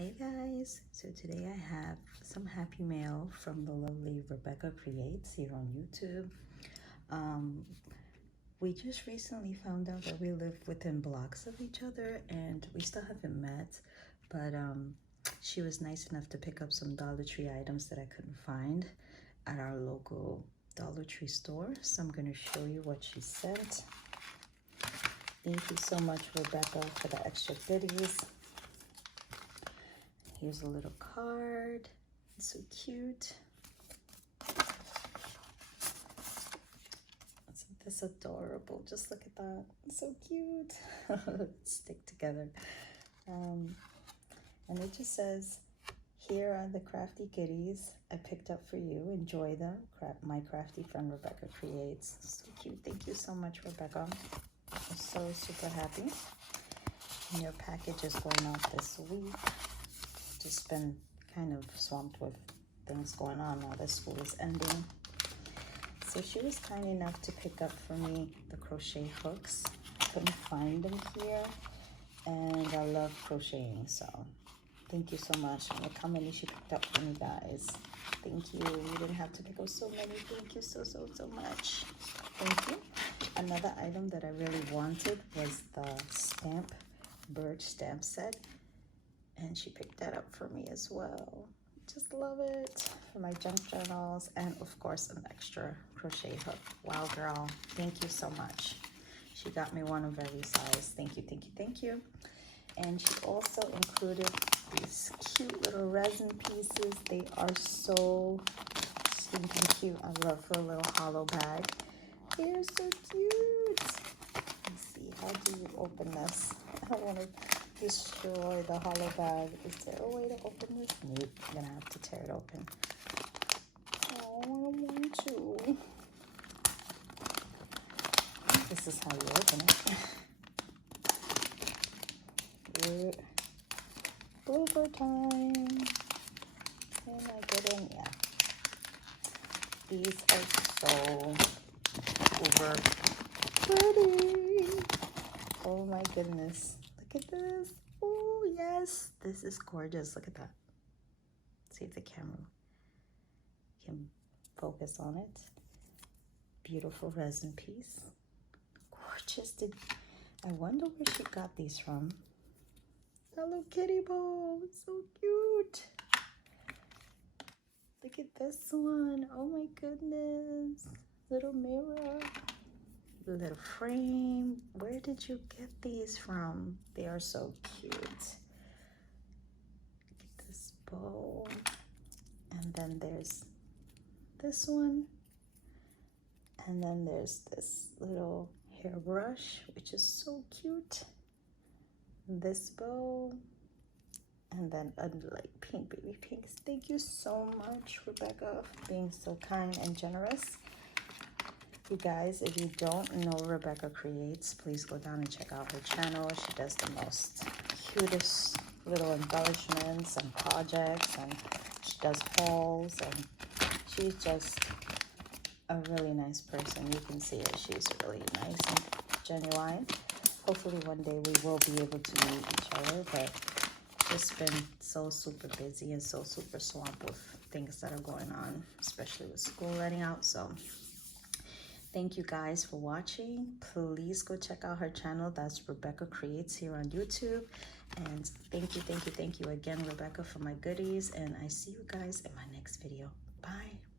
Hey guys, so today I have some happy mail from the lovely Rebecca Creates here on YouTube. We just recently found out that we live within blocks of each other and we still haven't met, but she was nice enough to pick up some Dollar Tree items that I couldn't find at our local Dollar Tree store. So I'm going to show you what she sent. Thank you so much, Rebecca, for the extra goodies. Here's a little card. It's so cute. Isn't this adorable? Just look at that. It's so cute. Stick together. And it just says, here are the crafty goodies I picked up for you. Enjoy them. My crafty friend Rebecca Creates. So cute. Thank you so much, Rebecca. I'm so super happy. And your package is going out this week. Just been kind of swamped with things going on now that school is ending. So she was kind enough to pick up for me the crochet hooks. I couldn't find them here, and I love crocheting, so thank you so much. And look how many she picked up for me, guys. Thank you. You didn't have to pick up so many. Thank you so much. Thank you. Another item that I really wanted was the birch stamp set. And she picked that up for me as well. Just love it. For my junk journals, and of course an extra crochet hook. Wow, girl, thank you so much. She got me one of every size. Thank you, thank you, thank you. And she also included these cute little resin pieces. They are so stinking cute. I love for a little hollow bag. They are so cute. Let's see, how do you open this? I don't want to destroy the hollow bag. Is there a way to open this? Nope, I'm gonna have to tear it open. Oh, I don't want to. This is how you open it. Good. Blooper time. Can I get in? Yeah. These are so uber pretty. Oh my goodness. Look at this. Oh, yes. This is gorgeous. Look at that. See if the camera can focus on it. Beautiful resin piece. Gorgeous. I wonder where she got these from. Hello Kitty bow. So cute. Look at this one. Oh my goodness. Little mirror. Little frame. Where did you get these from? They are so cute. Look at this bow. And then there's this one. And then there's this little hairbrush, which is so cute. This bow. And then a light pink, baby pinks. Thank you so much, Rebecca, for being so kind and generous. You guys, if you don't know Rebecca Creates, please go down and check out her channel. She does the most cutest little embellishments and projects, and she does hauls, and she's just a really nice person. You can see it. She's really nice and genuine. Hopefully one day we will be able to meet each other, but it's been so super busy and so super swamped with things that are going on, especially with school letting out. So thank you guys for watching. Please go check out her channel. That's Rebecca Creates here on YouTube. And thank you again, Rebecca, for my goodies. And I see you guys in my next video. Bye.